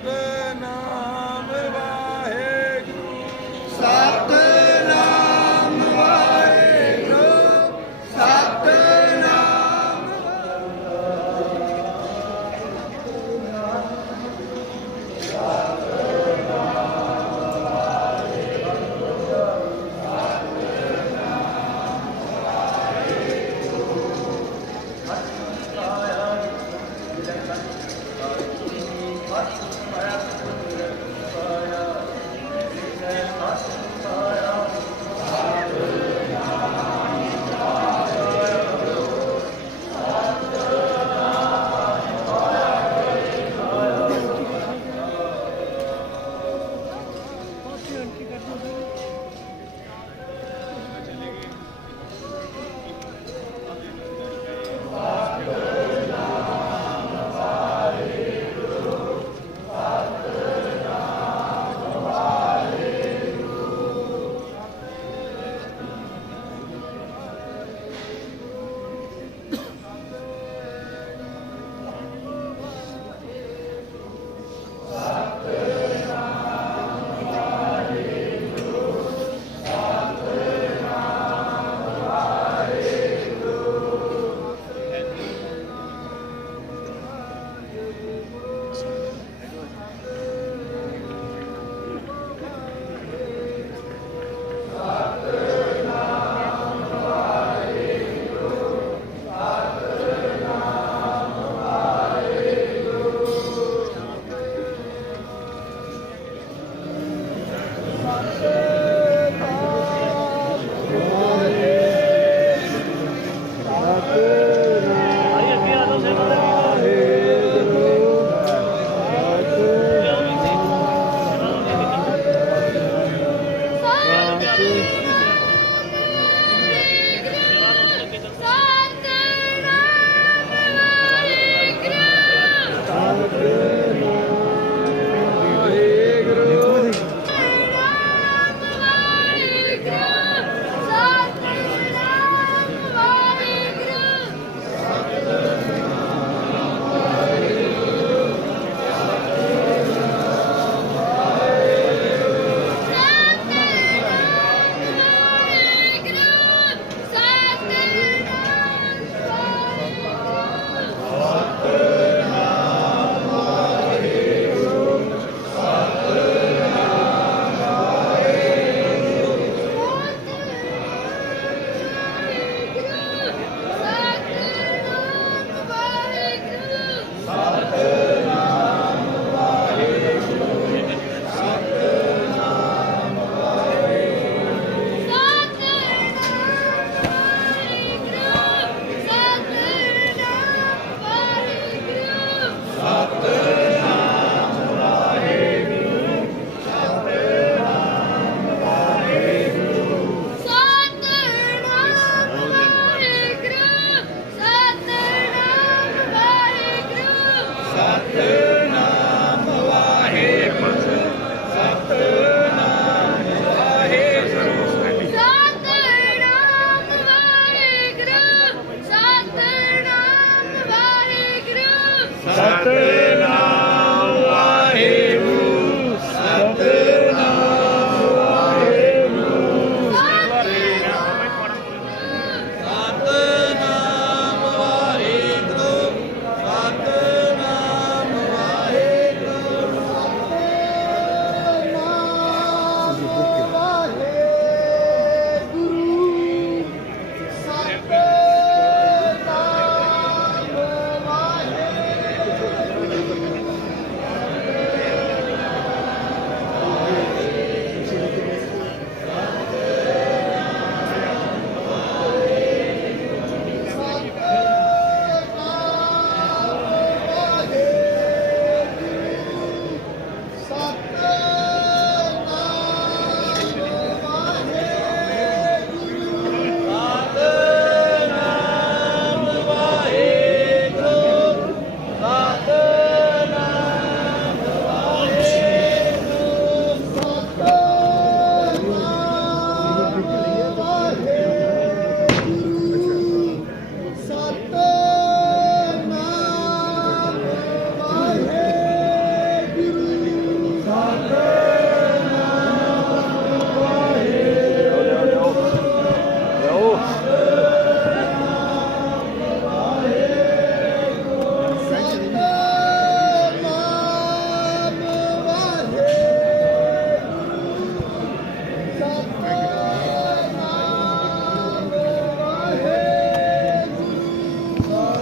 Vandana.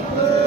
Amen.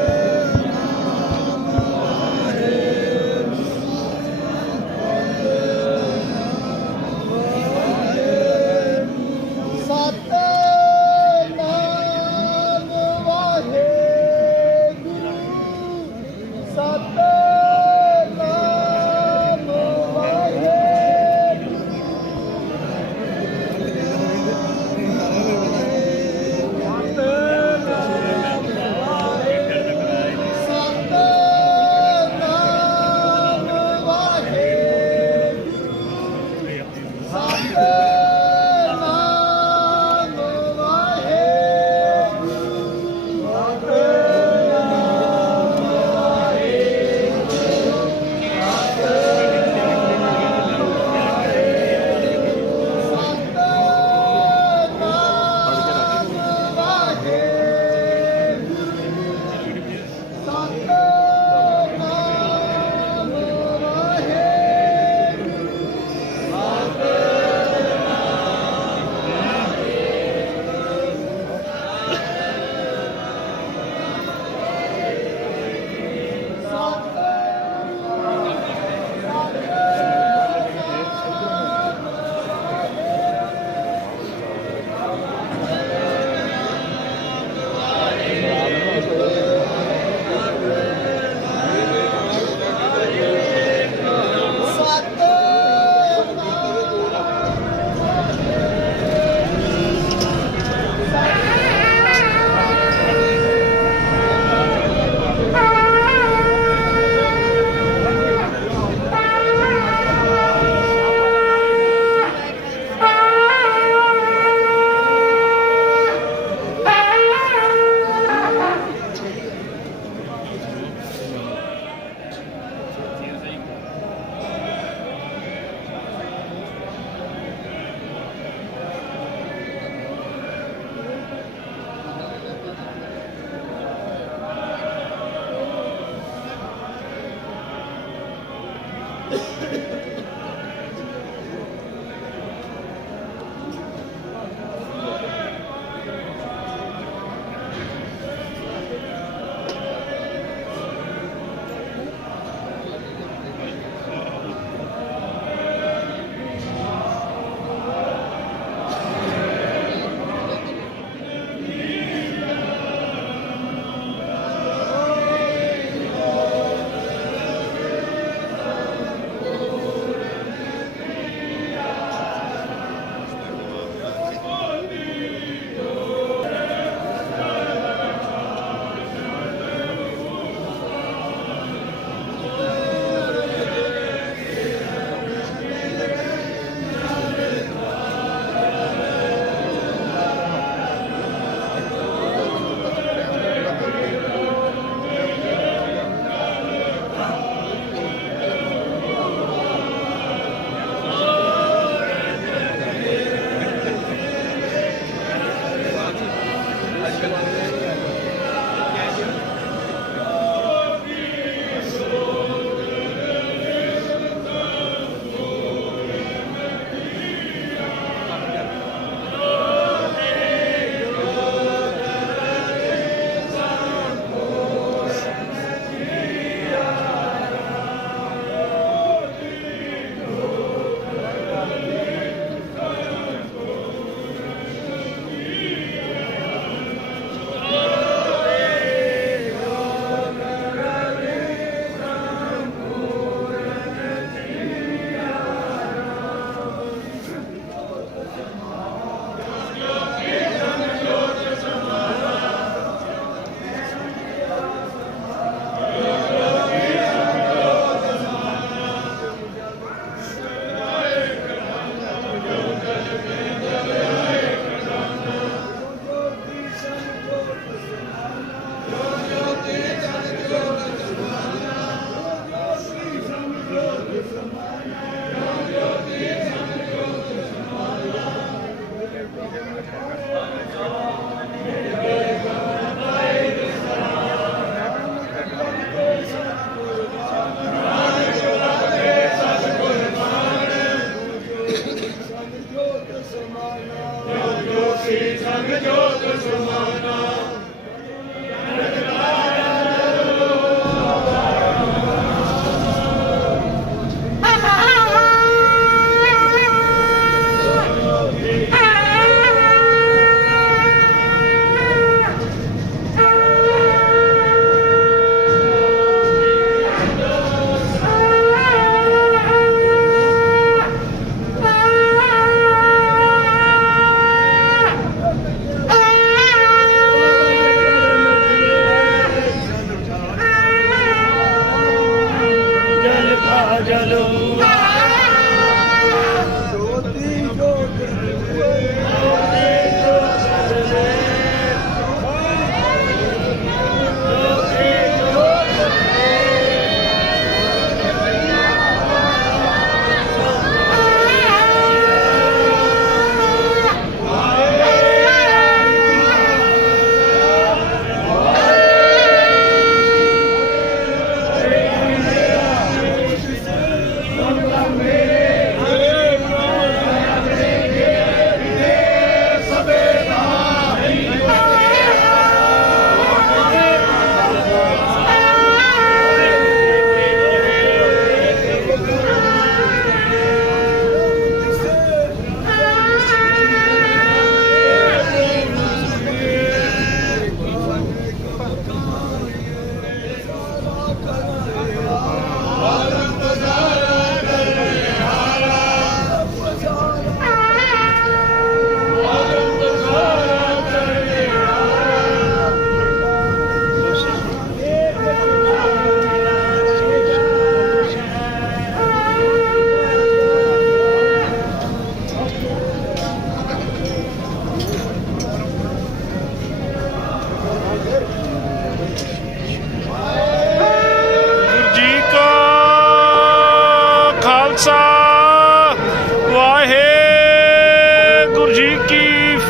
ਜੋਤ ਸਮਾਨਾ। ਜੋਤ ਸ੍ਰੀ ਸੰਗ ਜੋਤ ਸਮਾਨਾ।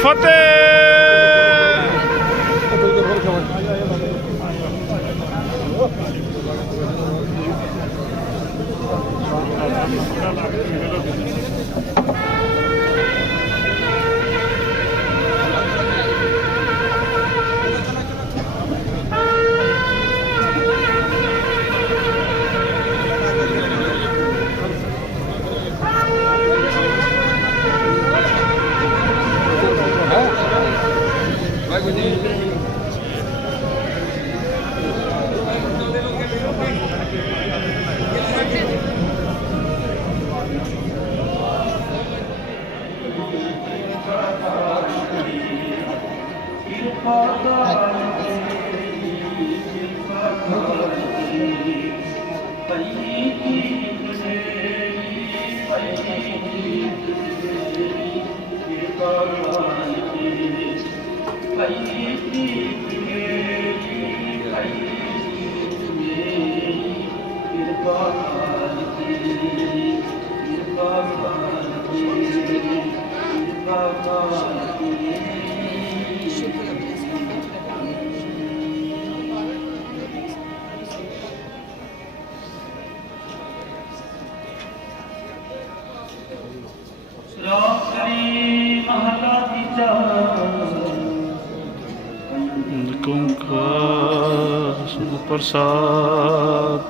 ফতে ਪ੍ਰਸਾਦ।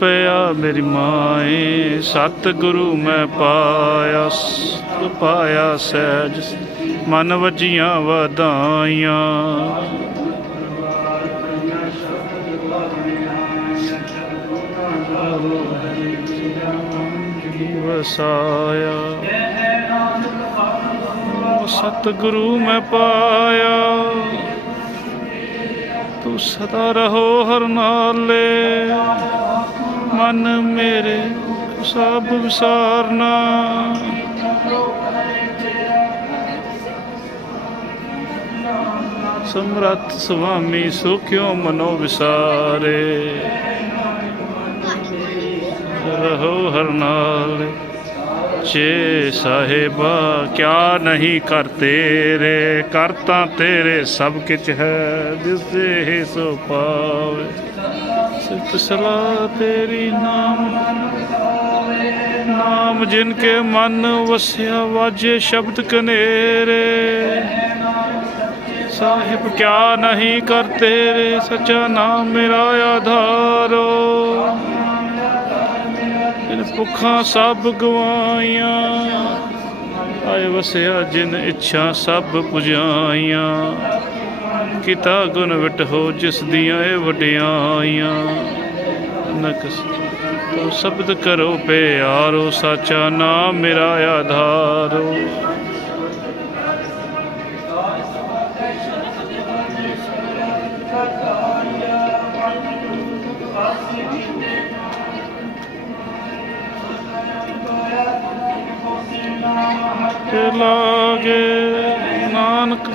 ਪਿਆ ਮੇਰੀ ਮਾਏ ਸਤ ਗੁਰੂ ਮੈਂ ਪਾਇਆ ਪਾਇਆ ਸਹਿਜ ਮਨ ਵਜੀਆਂ ਵਧਾਈਆਂ। ਵਸਾਇਆ। ਸਤਿਗੁਰੂ ਮੈਂ ਪਾਇਆ। ਤੂੰ ਸਦਾ ਰਹੋ ਹਰ ਨਾਲੇ। ਮਨ ਮੇਰੇ ਸਭ ਵਿਸਾਰਨਾ। ਸਮਰੱਥ ਸੁਆਮੀ ਸੋ ਸੁਖਿਓ ਮਨੋ ਵਿਸਾਰੇ। ਰਹੋ ਹਰ ਨਾਲੇ। ਛੇ ਸਾਹਿਬਾ ਕਿਆ ਨਹੀਂ ਕਰ ਤੇਰੇ ਕਰਤਾ ਤੇਰੇ ਸਭ ਕਿਛ ਹੈ ਦਿਸੇ ਹੀ ਸੋ ਪਾਵੇ ਸਿਫਤ ਸਲਾ ਤੇਰੀ ਨਾਮ ਨਾਮ ਜਿਨ ਕੇ ਮਨ ਵਸਿਆ ਵਾਜੇ ਸ਼ਬਦ ਕਨੇਰੇ ਸਾਹਿਬ ਕਿਆ ਨਹੀਂ ਕਰ ਤੇਰੇ ਸੱਚਾ ਨਾਮ ਮੇਰਾ ਆਧਾਰੋ ਜਿਨ ਭੁੱਖਾਂ ਸਭ ਗਵਾਈਆਂ। ਆਏ ਵਸਿਆ ਜਿਨ ਇੱਛਾ ਸਭ ਪੁਜਾਈਆਂ। ਕੀਤਾ ਗੁਣ ਵਿਟ ਹੋ ਜਿਸ ਦੀਆਂ ਇਹ ਵਡਿਆਈਆਂ। ਨਕਸ ਤੋ ਸ਼ਬਦ ਕਰੋ ਪਿਆਰੋ, ਸਾਚਾ ਨਾਮ ਮੇਰਾ ਆਧਾਰੋ। ਤੇ ਲਾਗੇ, ਨਾਨਕ,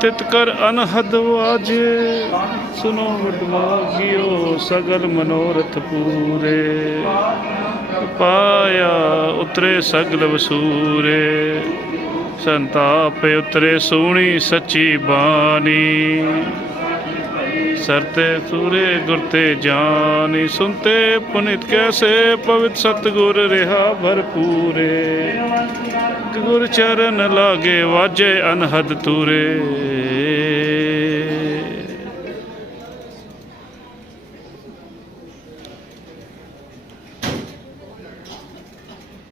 ਤਿਤ ਕਰ ਅਨਹਦ ਵਾਜੇ। ਸੁਨੋ ਵਡਵਾਗਿਓ ਸਗਲ ਮਨੋਰਥ ਪੂਰੇ। ਪਾਇਆ ਉਤਰੇ ਸਗਲ ਵਸੂਰੇ। ਸੰਤਾਪ ਉਤਰੇ ਸੋਹਣੀ ਸੱਚੀ ਬਾਣੀ। ਸਰਤੇ ਸੂਰੇ ਗੁਰਤੇ ਜਾਨੀ ਸੁਨਤੇ ਪੁਨਿਤ ਕੈਸੇ, ਪਵਿੱਤ ਸਤਗੁਰ ਰਿਹਾ ਭਰਪੂਰੇ। ਗੁਰ ਚਰਨ ਲਾਗੇ ਵਾਜੇ ਅਨਹਦ ਤੂਰੇ